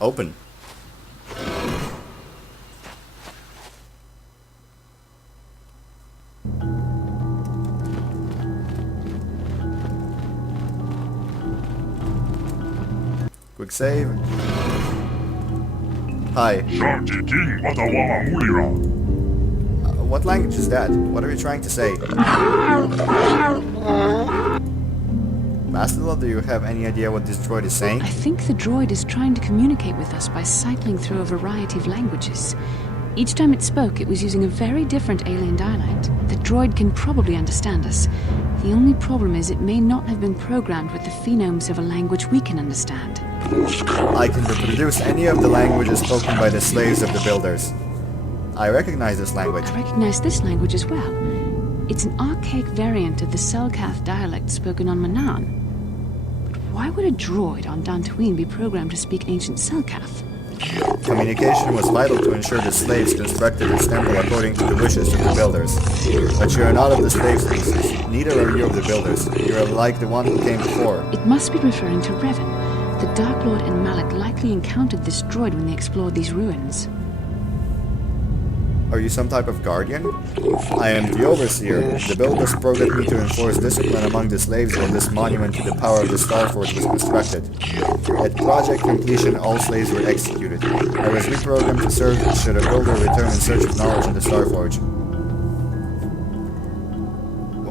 Open. Quick save. Hi. What language is that? What are you trying to say? Master, do you have any idea what this droid is saying? I think the droid is trying to communicate with us by cycling through a variety of languages. Each time it spoke, it was using a very different alien dialect. The droid can probably understand us. The only problem is it may not have been programmed with the phonemes of a language we can understand. I can reproduce any of the languages spoken by the slaves of the builders. I recognize this language. I recognize this language as well. It's an archaic variant of the Selkath dialect spoken on Manan. But why would a droid on Dantooine be programmed to speak ancient Selkath? Communication was vital to ensure the slaves constructed this temple according to the wishes of the builders. But you are not of the slave species. Neither are you of the builders. You are like the one who came before. It must be referring to Revan. The Dark Lord and Malik likely encountered this droid when they explored these ruins. Are you some type of guardian? I am the overseer. The builders programmed me to enforce discipline among the slaves when this monument to the power of the Starforge was constructed. At project completion, all slaves were executed. I was reprogrammed to serve should a builder return in search of knowledge in the Starforge.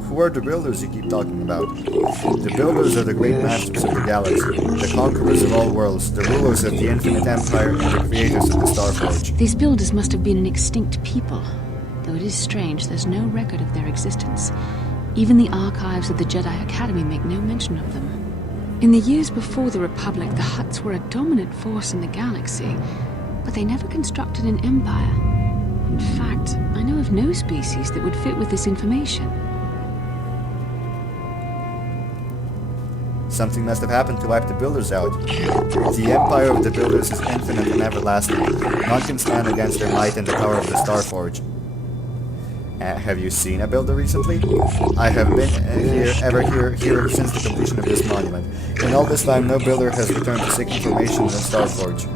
Who are the builders you keep talking about? The builders are the great masters of the galaxy, the conquerors of all worlds, the rulers of the infinite empire, and the creators of the Starforge. These builders must have been an extinct people. Though it is strange, there's no record of their existence. Even the archives of the Jedi Academy make no mention of them. In the years before the Republic, the Hutts were a dominant force in the galaxy, but they never constructed an empire. In fact, I know of no species that would fit with this information. Something must have happened to wipe the builders out. The empire of the builders is infinite and everlasting. None can stand against their might and the power of the Starforge. Have you seen a builder recently? I have been here since the completion of this monument. In all this time, no builder has returned to seek information in the Starforge.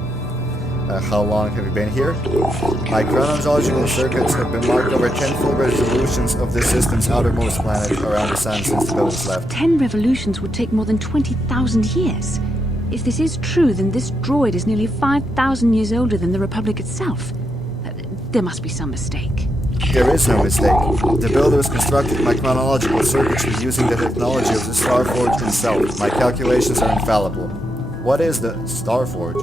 How long have you been here? My chronological circuits have been marked over 10 full resolutions of this system's outermost planet around the sun since the builders left. 10 revolutions would take more than 20,000 years. If this is true, then this droid is nearly 5,000 years older than the Republic itself. There must be some mistake. There is no mistake. The builders constructed my chronological circuitry using the technology of the Starforge itself. My calculations are infallible. What is the Starforge?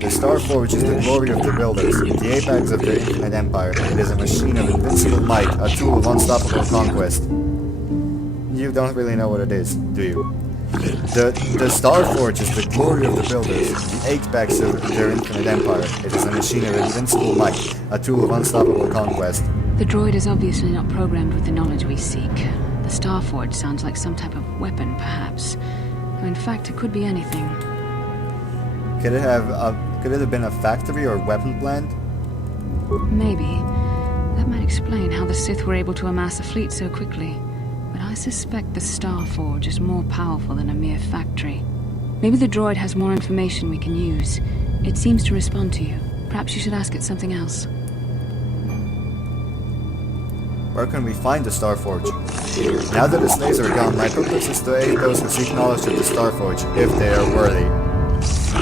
The Starforge is the glory of the builders, the apex of the infinite empire. It is a machine of invincible might, a tool of unstoppable conquest. You don't really know what it is, do you? The Starforge is the glory of the builders, the apex of their infinite empire. It is a machine of invincible might, a tool of unstoppable conquest. The droid is obviously not programmed with the knowledge we seek. The Starforge sounds like some type of weapon, perhaps. Or in fact, it could be anything. Could it have been a factory or weapon plant? Maybe. That might explain how the Sith were able to amass a fleet so quickly. But I suspect the Starforge is more powerful than a mere factory. Maybe the droid has more information we can use. It seems to respond to you. Perhaps you should ask it something else. Where can we find the Starforge? Now that the slaves are gone, my purpose is to aid those who seek knowledge of the Starforge, if they are worthy.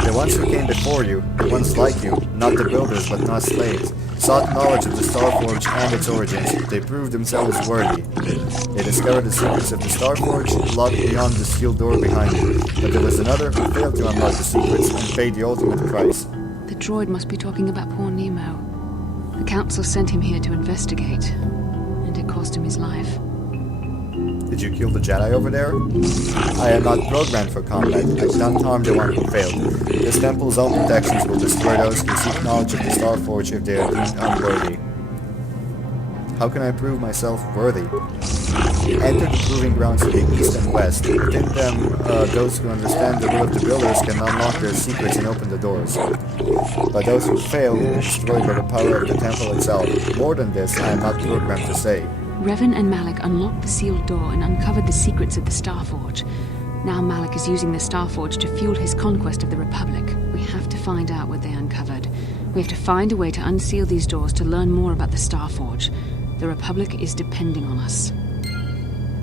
The ones who came before you, the ones like you, not the builders but not slaves, sought knowledge of the Starforge and its origins. They proved themselves worthy. They discovered the secrets of the Starforge, locked beyond the sealed door behind you. But there was another who failed to unlock the secrets and paid the ultimate price. The droid must be talking about poor Nemo. The Council sent him here to investigate, and it cost him his life. Did you kill the Jedi over there? I am not programmed for combat. I cannot harm the one who failed. This temple's own protections will destroy those who seek knowledge of the Starforge if they are deemed unworthy. How can I prove myself worthy? Enter the proving grounds to the east and west. Within them, those who understand the will of the builders can unlock their secrets and open the doors. But those who fail will be destroyed by the power of the temple itself. More than this, I am not programmed to say. Revan and Malik unlocked the sealed door and uncovered the secrets of the Starforge. Now Malik is using the Starforge to fuel his conquest of the Republic. We have to find out what they uncovered. We have to find a way to unseal these doors to learn more about the Starforge. The Republic is depending on us.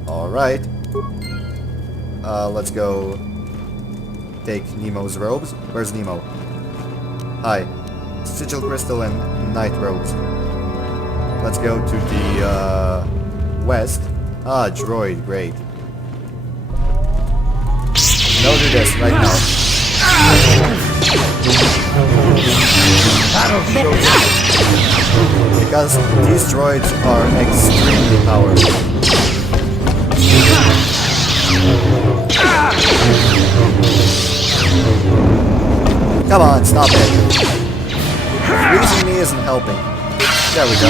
Alright. Let's go take Nemo's robes. Where's Nemo? Hi. Sigil crystal and night robes. Let's go to the west. Ah, droid, great. No, do this right now. Because these droids are extremely powerful. Come on, stop it. Freezing me isn't helping. There we go.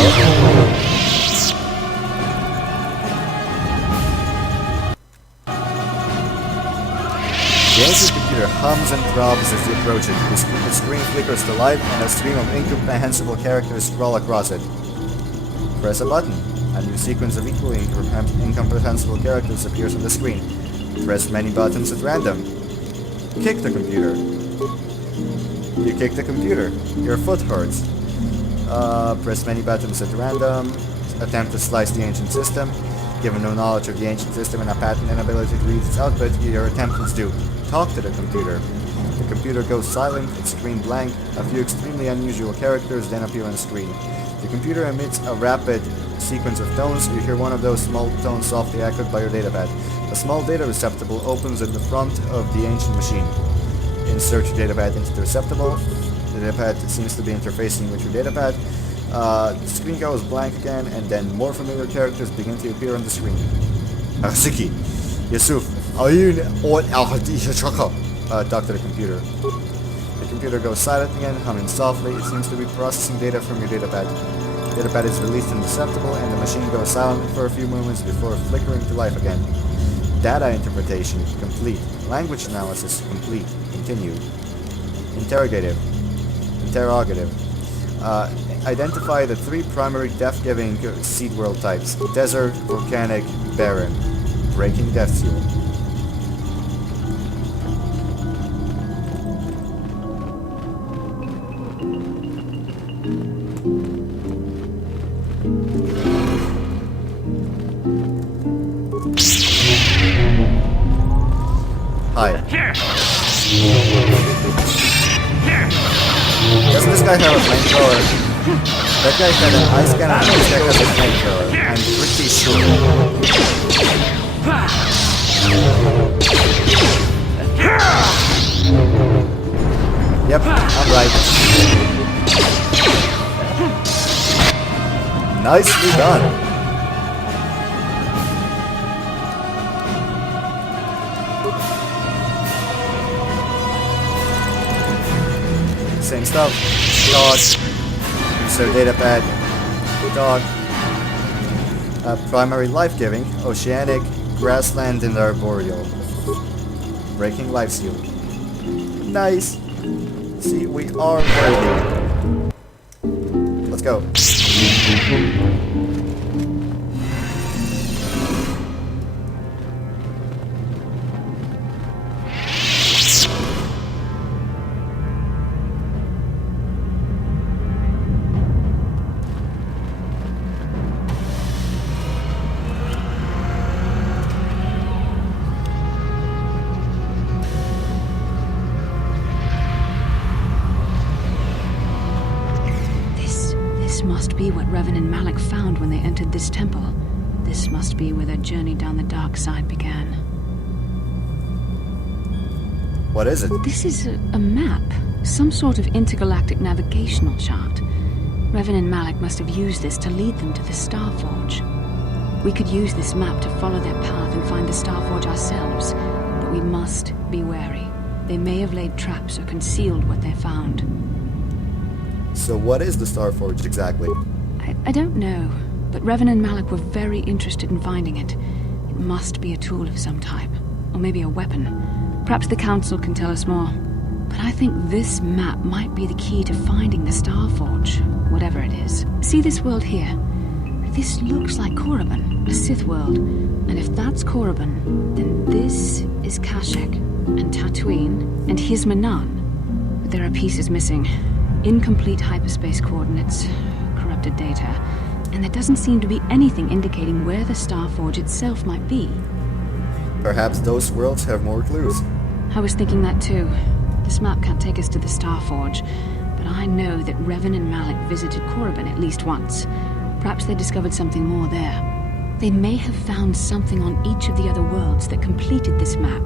The ancient computer hums and throbs as you approach it. The screen flickers to life and a stream of incomprehensible characters scroll across it. Press a button. A new sequence of equally incomprehensible characters appears on the screen. Press many buttons at random. Kick the computer. You kick the computer. Your foot hurts. Press many buttons at random. Attempt to slice the ancient system. Given no knowledge of the ancient system and a patent inability to read its output, your attempt is due. Talk to the computer. The computer goes silent, its screen blank. A few extremely unusual characters then appear on the screen. The computer emits a rapid sequence of tones. You hear one of those small tones softly echoed by your datapad. A small data receptacle opens in the front of the ancient machine. Insert your datapad into the receptacle. The datapad seems to be interfacing with your datapad. The screen goes blank again, and then more familiar characters begin to appear on the screen. Arsiki, Yusuf, talk to the computer. The computer goes silent again, humming softly. It seems to be processing data from your datapad. The datapad is released in the receptacle, and the machine goes silent for a few moments before flickering to life again. Data interpretation complete. Language analysis complete. Continue. Interrogative. Identify the three primary death-giving seed world types: desert, volcanic, barren. Breaking death seal. Hi. Doesn't this guy have a flamethrower? That guy had an ice cannon, and this guy has a flamethrower. I'm pretty sure. Yep, I'm right. Nicely done. Same stuff. Dog. Insert datapad. Dog. Primary life-giving. Oceanic, grassland, and arboreal. Breaking life seal. Nice. See, we are ready. Let's go. This must be what Revan and Malik found when they entered this temple. This must be where their journey down the dark side began. What is it? This is a map. Some sort of intergalactic navigational chart. Revan and Malik must have used this to lead them to the Starforge. We could use this map to follow their path and find the Starforge ourselves, but we must be wary. They may have laid traps or concealed what they found. So what is the Starforge exactly? I don't know, but Revan and Malik were very interested in finding it. It must be a tool of some type, or maybe a weapon. Perhaps the Council can tell us more. But I think this map might be the key to finding the Starforge, whatever it is. See this world here? This looks like Korriban, a Sith world. And if that's Korriban, then this is Kashyyyk, and Tatooine, and here's Manan. But there are pieces missing. Incomplete hyperspace coordinates, corrupted data, and there doesn't seem to be anything indicating where the Starforge itself might be. Perhaps those worlds have more clues. I was thinking that too. This map can't take us to the Starforge, but I know that Revan and Malak visited Korriban at least once. Perhaps they discovered something more there. They may have found something on each of the other worlds that completed this map.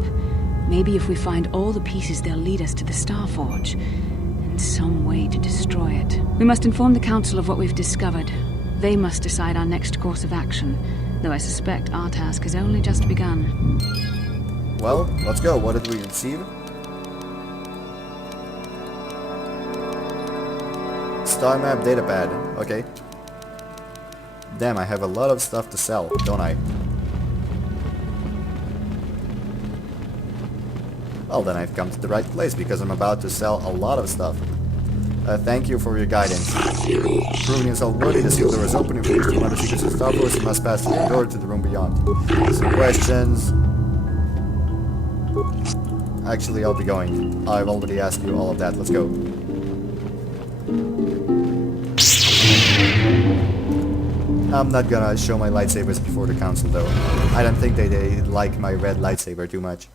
Maybe if we find all the pieces, they'll lead us to the Starforge, and some way to destroy it. We must inform the Council of what we've discovered. They must decide our next course of action, though I suspect our task has only just begun. Well, let's go. What did we receive? Star map datapad. Okay. Damn, I have a lot of stuff to sell, don't I? Well, then I've come to the right place because I'm about to sell a lot of stuff. Thank you for your guidance. Proving yourself worthy, the sealed door is opening for you to find the secrets of Star Wars. You must pass through the door to the room beyond. Some questions. Actually, I'll be going. I've already asked you all of that. Let's go. I'm not gonna show my lightsabers before the council, though. I don't think they like my red lightsaber too much.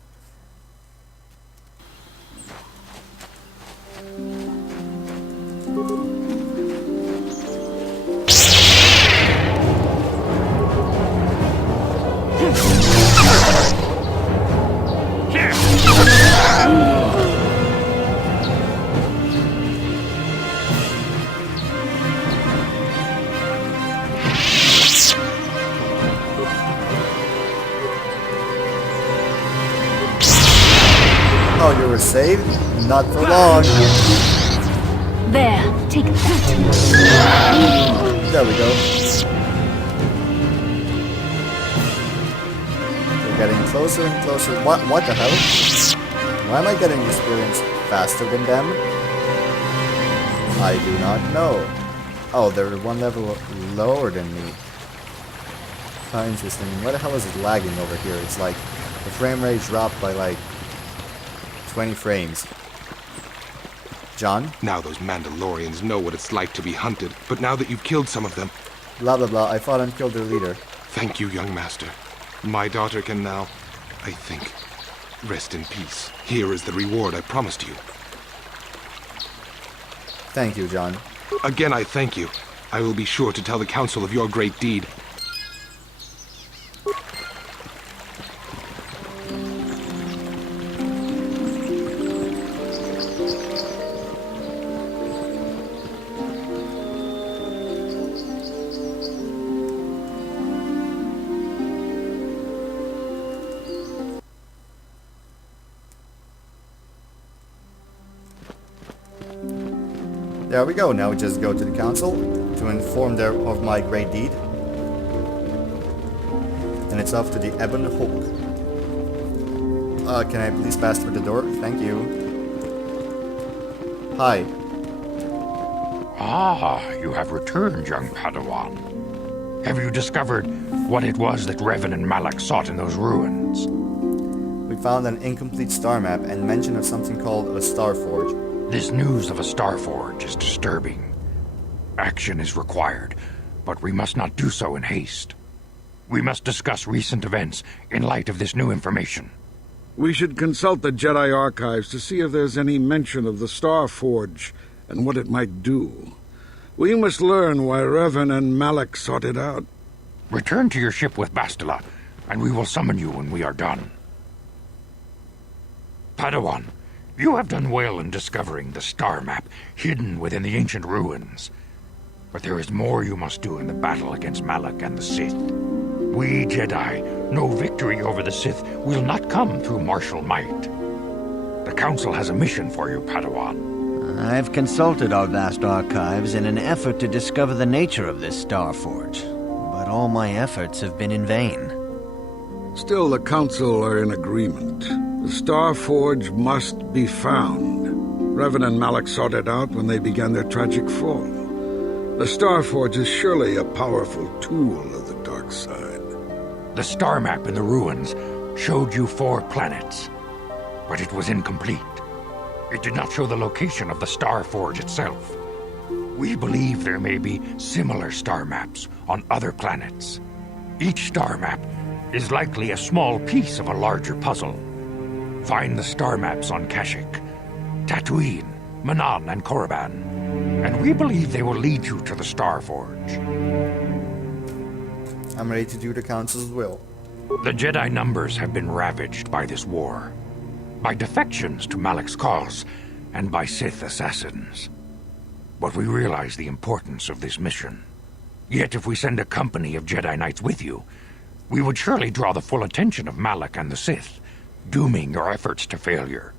Oh, you were saved? Not for long. There, take that. There we go. We're getting closer and closer. What the hell? Why am I getting experience faster than them? I do not know. Oh, they're one level lower than me. How interesting. Why the hell is it lagging over here? It's like the frame rate dropped by like 20 frames. John? Now those Mandalorians know what it's like to be hunted, but now that you've killed some of them... Blah blah blah, I fought and killed their leader. Thank you, young master. My daughter can now, I think, rest in peace. Here is the reward I promised you. Thank you, John. Again, I thank you. I will be sure to tell the council of your great deed. There we go, now we just go to the council to inform them of my great deed. And it's off to the Ebon Hulk. Can I please pass through the door? Thank you. Hi. Ah, you have returned, young Padawan. Have you discovered what it was that Revan and Malak sought in those ruins? We found an incomplete star map and mention of something called a Starforge. This news of a Starforge is disturbing. Action is required, but we must not do so in haste. We must discuss recent events in light of this new information. We should consult the Jedi archives to see if there's any mention of the Starforge and what it might do. We must learn why Revan and Malak sought it out. Return to your ship with Bastila, and we will summon you when we are done. Padawan, you have done well in discovering the star map hidden within the ancient ruins. But there is more you must do in the battle against Malak and the Sith. We Jedi know victory over the Sith will not come through martial might. The Council has a mission for you, Padawan. I've consulted our vast archives in an effort to discover the nature of this Starforge, but all my efforts have been in vain. Still, the Council are in agreement. The Starforge must be found. Revan and Malak sought it out when they began their tragic fall. The Starforge is surely a powerful tool of the dark side. The star map in the ruins showed you 4 planets, but it was incomplete. It did not show the location of the Starforge itself. We believe there may be similar star maps on other planets. Each star map is likely a small piece of a larger puzzle. Find the star maps on Kashyyyk, Tatooine, Manan, and Korriban, and we believe they will lead you to the Starforge. I'm ready to do the Council's will. The Jedi numbers have been ravaged by this war, by defections to Malak's cause, and by Sith assassins. But we realize the importance of this mission. Yet if we send a company of Jedi Knights with you, we would surely draw the full attention of Malak and the Sith, dooming your efforts to failure.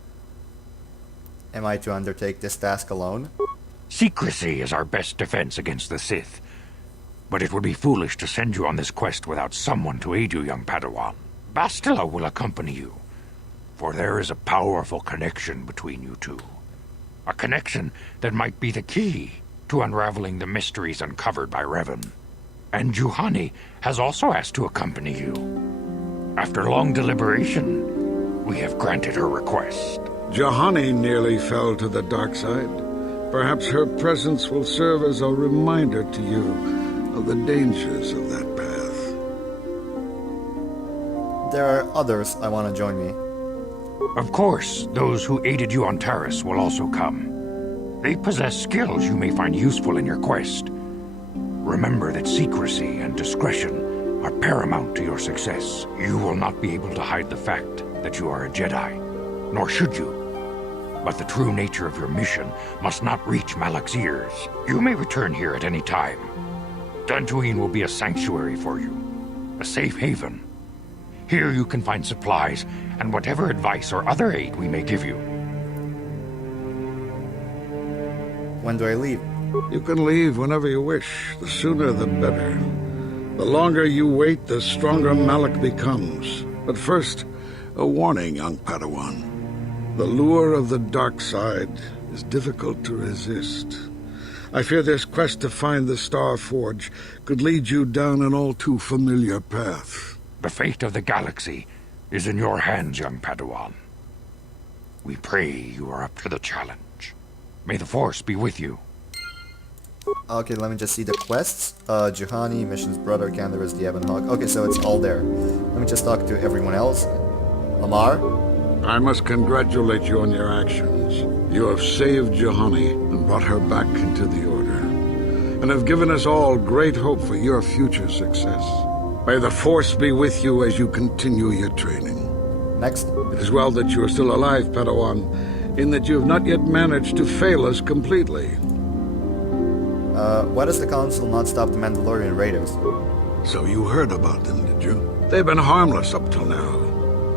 Am I to undertake this task alone? Secrecy is our best defense against the Sith. But it would be foolish to send you on this quest without someone to aid you, young Padawan. Bastila will accompany you, for there is a powerful connection between you two. A connection that might be the key to unraveling the mysteries uncovered by Revan. And Juhani has also asked to accompany you. After long deliberation, we have granted her request. Juhani nearly fell to the dark side. Perhaps her presence will serve as a reminder to you of the dangers of that path. There are others I want to join me. Of course, those who aided you on Taris will also come. They possess skills you may find useful in your quest. Remember that secrecy and discretion are paramount to your success. You will not be able to hide the fact that you are a Jedi, nor should you. But the true nature of your mission must not reach Malak's ears. You may return here at any time. Dantooine will be a sanctuary for you, a safe haven. Here you can find supplies and whatever advice or other aid we may give you. When do I leave? You can leave whenever you wish. The sooner the better. The longer you wait, the stronger Malak becomes. But first, a warning, young Padawan. The lure of the dark side is difficult to resist. I fear this quest to find the Starforge could lead you down an all too familiar path. The fate of the galaxy is in your hands, young Padawan. We pray you are up to the challenge. May the Force be with you. Okay, let me just see the quests. Juhani, Mission's Brother, Canderous, the Ebon Hawk. Okay, so it's all there. Let me just talk to everyone else. Lamar? I must congratulate you on your actions. You have saved Juhani and brought her back into the Order, and have given us all great hope for your future success. May the Force be with you as you continue your training. Next. It is well that you are still alive, Padawan, in that you have not yet managed to fail us completely. Why does the Council not stop the Mandalorian raiders? So you heard about them, did you? They've been harmless up till now.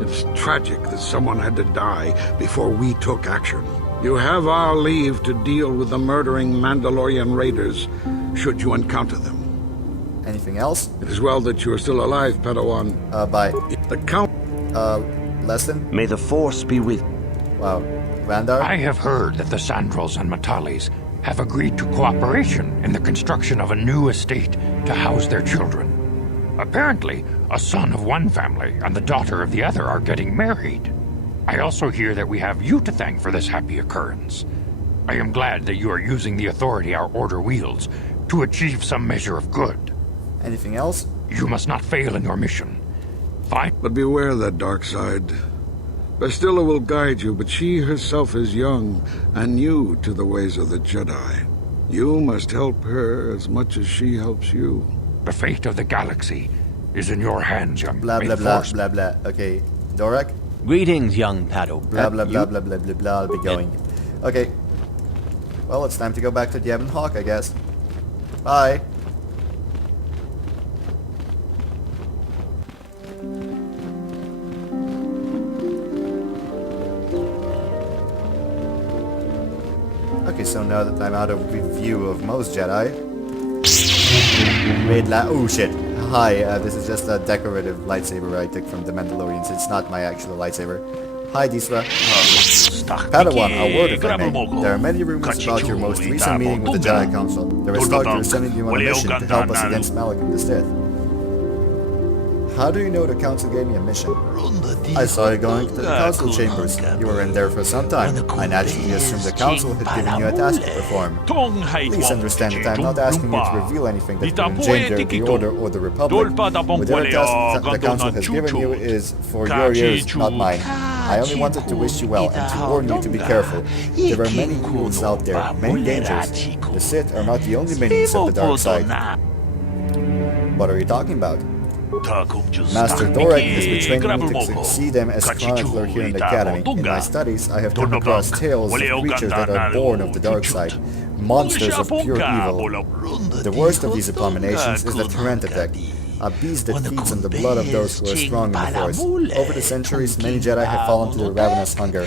It's tragic that someone had to die before we took action. You have our leave to deal with the murdering Mandalorian raiders, should you encounter them. Anything else? It is well that you are still alive, Padawan. Bye. The Count... Leston? May the Force be with... Wow. Vandar? I have heard that the Sandrals and Matalis have agreed to cooperation in the construction of a new estate to house their children. Apparently, a son of one family and the daughter of the other are getting married. I also hear that we have you to thank for this happy occurrence. I am glad that you are using the authority our Order wields to achieve some measure of good. Anything else? You must not fail in your mission. Fine. But beware that dark side. Bastila will guide you, but she herself is young and new to the ways of the Jedi. You must help her as much as she helps you. The fate of the galaxy is in your hands, young... Blah, blah, blah, blah, blah. Okay. Dorak? Greetings, young Padawan. Blah, blah, blah, blah, blah, blah, blah. I'll be going. Okay. Well, it's time to go back to the Ebon Hawk, I guess. Bye. Okay, so now that I'm out of view of most Jedi... oh shit. Hi, this is just a decorative lightsaber I took from the Mandalorians. It's not my actual lightsaber. Hi, Disra. Padawan, a word if I may. There are many rumors about your most recent meeting with the Jedi Council. There is talk you're sending you on a mission to help us against Malak and the Sith. How do you know the Council gave me a mission? I saw you going to the Council chambers. You were in there for some time. I naturally assumed the Council had given you a task to perform. Please understand that I'm not asking you to reveal anything that could endanger the Order or the Republic. Whatever task the Council has given you is for your ears, not mine. I only wanted to wish you well and to warn you to be careful. There are many evils out there, many dangers. The Sith are not the only minions of the dark side. What are you talking about? Master Dorek has been training me to succeed him as chronicler here in the Academy. In my studies, I have come across tales of creatures that are born of the dark side, monsters of pure evil. The worst of these abominations is the Tarantatek, a beast that feeds on the blood of those who are strong in the Force. Over the centuries, many Jedi have fallen to the ravenous hunger.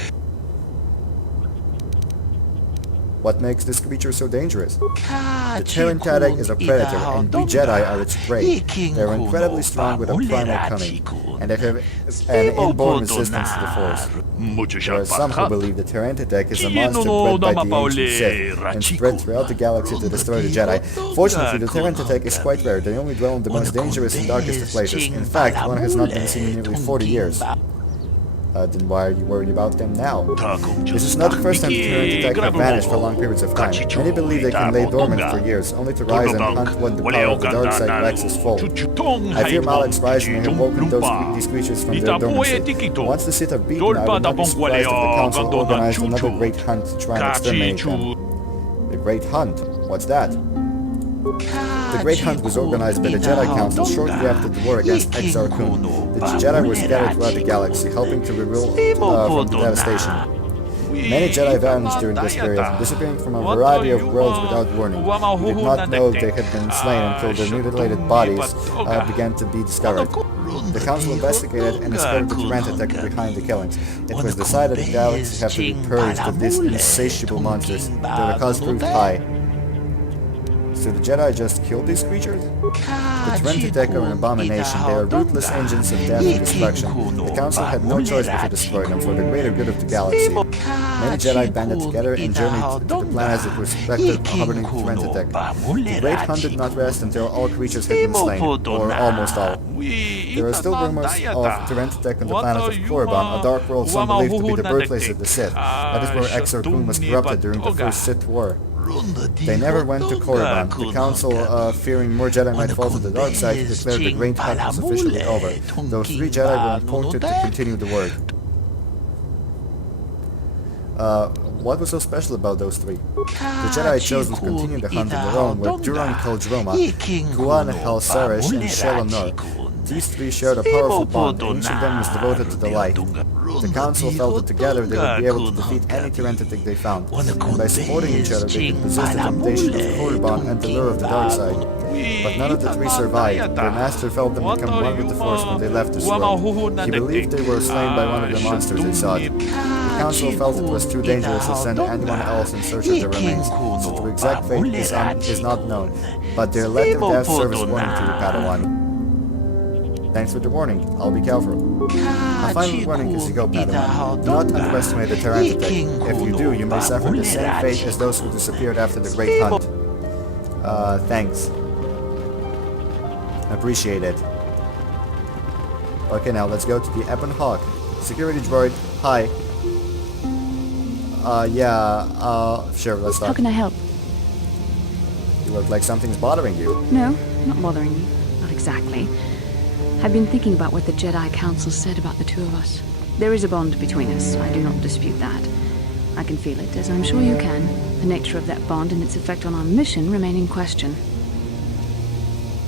What makes this creature so dangerous? The Tarantatek is a predator, and we Jedi are its prey. They are incredibly strong with a primal cunning, and they have an inborn resistance to the Force. There are some who believe the Tarantatek is a monster bred by the ancient Sith, and spread throughout the galaxy to destroy the Jedi. Fortunately, the Tarantatek is quite rare. They only dwell in the most dangerous and darkest of places. In fact, one has not been seen in nearly 40 years. Then why are you worried about them now? This is not the first time the Tarantatek have vanished for long periods of time. Many believe they can lay dormant for years, only to rise and hunt when the power of the dark side waxes full. I fear Malak's rise may have woken these creatures from their dormancy. Once the Sith are beaten, I would not be surprised if the Council organized another great hunt to try and exterminate them. The Great Hunt? What's that? The Great Hunt was organized by the Jedi Council shortly after the war against Exar Kun. The Jedi were scattered throughout the galaxy, helping to rebuild from the devastation. Many Jedi vanished during this period, disappearing from a variety of worlds without warning. We did not know they had been slain until their mutilated bodies began to be discovered. The Council investigated and discovered the Tarantatek behind the killings. It was decided the galaxy had to be purged of these insatiable monsters, though the cost proved high. So the Jedi just killed these creatures? The Tarantatek are an abomination. They are ruthless engines of death and destruction. The Council had no choice but to destroy them for the greater good of the galaxy. Many Jedi banded together and journeyed to the planets that were suspected of harboring Tarantatek. The Great Hunt did not rest until all creatures had been slain, or almost all. There are still rumors of Tarantatek on the planet of Korriban, a dark world some believe to be the birthplace of the Sith. That is where Exar Kun was corrupted during the First Sith War. They never went to Korriban. The Council, fearing more Jedi might fall to the dark side, declared the Great Hunt was officially over. Those 3 Jedi were appointed to continue the work. What was so special about those 3? The Jedi chose to continue the hunt on their own were Duran Kaldroma, Kuan Halsarish, and Shelonor. These 3 shared a powerful bond, and each of them was devoted to the light. The Council felt that together they would be able to defeat any Tarantatek they found, and by supporting each other they could resist the temptation of Korriban and the lure of the dark side. But none of the 3 survived. Their master felt them become one with the Force when they left this world. He believed they were slain by one of the monsters they sought. The Council felt it was too dangerous to send anyone else in search of their remains, so their exact fate is not known, but their let their death serve as warning to you, Padawan. Thanks for the warning. I'll be careful. A final warning as you go, Padawan. Do not underestimate the Tarantatek. If you do, you may suffer the same fate as those who disappeared after the Great Hunt. Thanks. Appreciate it. Okay, now let's go to the Ebon Hawk. Security droid, hi. Sure, let's start. How can I help? You look like something's bothering you. No, not bothering me. Not exactly. I've been thinking about what the Jedi Council said about the 2 of us. There is a bond between us. I do not dispute that. I can feel it, as I'm sure you can. The nature of that bond and its effect on our mission remain in question.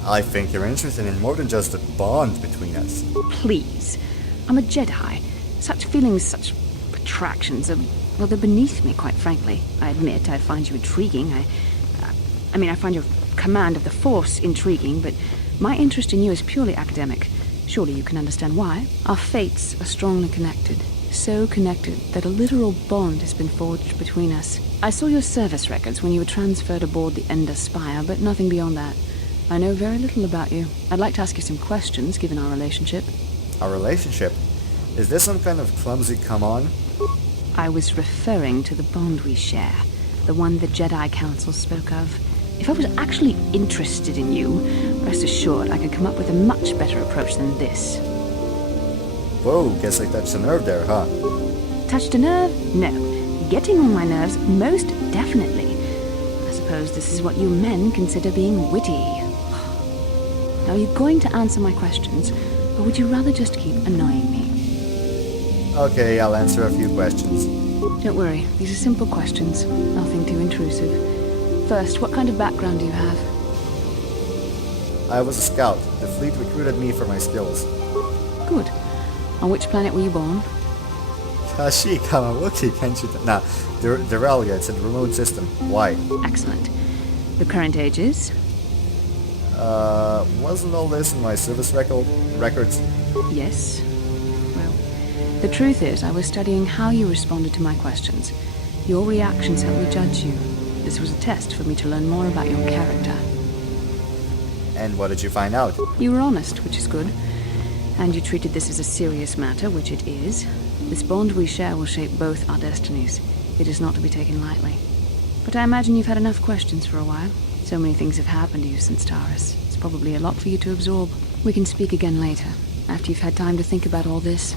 I think you're interested in more than just a bond between us. Please. I'm a Jedi. Such feelings, such attractions are, well, they're beneath me, quite frankly. I admit I find you intriguing. I find your command of the Force intriguing, but my interest in you is purely academic. Surely you can understand why. Our fates are strongly connected. So connected that a literal bond has been forged between us. I saw your service records when you were transferred aboard the Ender Spire, but nothing beyond that. I know very little about you. I'd like to ask you some questions, given our relationship. Our relationship? Is this some kind of clumsy come on? I was referring to the bond we share, the one the Jedi Council spoke of. If I was actually interested in you, rest assured I could come up with a much better approach than this. Whoa, guess I touched a nerve there, huh? Touched a nerve? No. Getting on my nerves, most definitely. I suppose this is what you men consider being witty. Now, are you going to answer my questions, or would you rather just keep annoying me? Okay, I'll answer a few questions. Don't worry, these are simple questions, nothing too intrusive. First, what kind of background do you have? I was a scout. The fleet recruited me for my skills. Good. On which planet were you born? Kashyyyk, I'm a Wookiee, can't you? Nah, Deralia, it's a remote system. Why? Excellent. Your current age is? Wasn't all this in my service records? Yes. Well, the truth is, I was studying how you responded to my questions. Your reactions helped me judge you. This was a test for me to learn more about your character. And what did you find out? You were honest, which is good. And you treated this as a serious matter, which it is. This bond we share will shape both our destinies. It is not to be taken lightly. But I imagine you've had enough questions for a while. So many things have happened to you since Taurus. It's probably a lot for you to absorb. We can speak again later, after you've had time to think about all this.